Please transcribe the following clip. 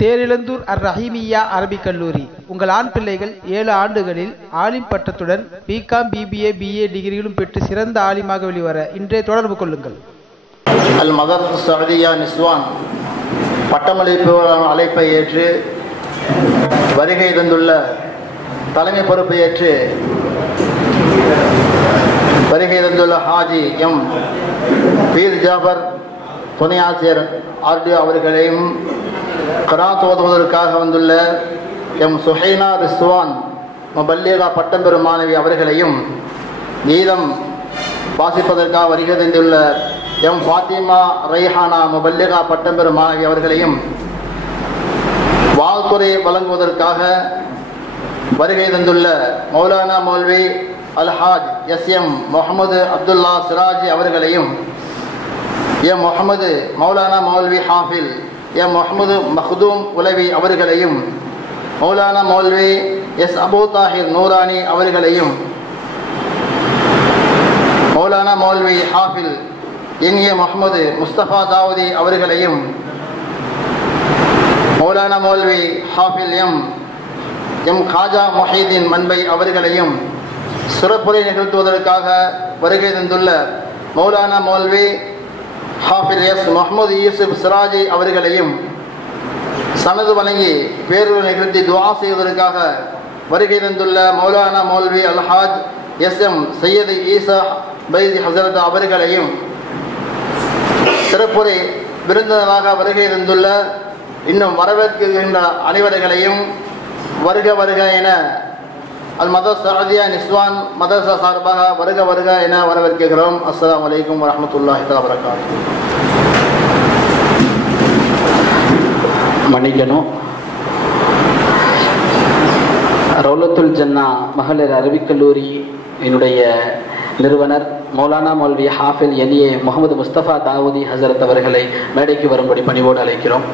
தேரிழந்தூர் அர் ரஹீமியா அரபிக் கல்லூரி. உங்கள் ஆண் பிள்ளைகள் 7 ஆண்டுகளில் ஆலிம் பட்டத்துடன் பிகாம், பிபிஏ, பிஏ டிகிரிகளும் பெற்று சிறந்த ஆலிமாக வெளிவர இன்றே தொடர்பு கொள்ளுங்கள். அல் மதரசா சஅதியா நிஸ்வான் பட்டமளிப்பு அழைப்பை ஏற்று வருகை தந்துள்ள தலைமை பொறுப்பை ஏற்று வருகை தந்துள்ள ஹாஜி எம் பீர் ஜாபர் துணை ஆசிரியர் ஆர்டிஓ அவர்களையும், கராத் ஓதுவதற்காக வந்துள்ள எம் சுஹைனா ரிஸ்வான் முபல்லிகா பட்டம் பெறும் மாணவி அவர்களையும், கீதம் வாசிப்பதற்காக வருகை தந்துள்ள எம் ஃபாத்திமா ரைஹானா முபல்லிகா பட்டம் பெறும் மாணவி அவர்களையும், வாழ்த்துறை வழங்குவதற்காக வருகை தந்துள்ள மௌலானா மௌல்வி அல்ஹாஜ் எஸ்எம் முகமது அப்துல்லா சிராஜி அவர்களையும், எம் முகமது மௌலானா மௌல்வி ஹாஃபில் எம் முகமது மஹ்தூம் உலவி அவர்களையும், மௌலானா மௌல்வி எஸ் அபு தாஹிர் நூரானி அவர்களையும், மௌலானா மௌல்வி ஹாஃபில் இன்ஏ முகமது முஸ்தபா தாவூதி அவர்களையும், மௌலானா மௌல்வி ஹாஃபில் எம் காஜா முஹீதீன் மன்பை அவர்களையும், சிறப்புரை நிகழ்த்துவதற்காக வருகை தந்துள்ள மௌலானா மௌல்வி ஹாஃபில் எஸ் முகமது யூசுப் சிராஜி அவர்களையும், சனது வழங்கி பேருரை நிகழ்த்தி துஆ செய்வதற்காக வருகை தந்துள்ள மௌலானா மௌல்வி அல்ஹாஜ் எஸ்எம் சையது ஈசா பைதி ஹசரத் அவர்களையும், சிறப்புரை விருந்தினராக வருகை தந்துள்ள இன்னும் வரவேற்கின்ற அனைவர்களையும் வருக வருக என அல் மதரசா சஅதியா நிஸ்வான் மதரசா சார்பாக வருக வருக என வரவேற்கிறோம். அஸ்ஸலாமு அலைக்கும் வரஹ்மத்துல்லாஹி தஆலா வபரகாத்துஹு. மன்னிக்கணும். ரௌலத்துல் ஜன்னா மகளிர் அரபிக் கல்லூரி என்னுடைய நிறுவனர் மௌலானா மௌல்வி ஹாஃபில் என்ஏ முகமது முஸ்தபா தாவூதி ஹசரத் அவர்களை மேடைக்கு வரும்படி பணிவோடு அழைக்கிறோம்.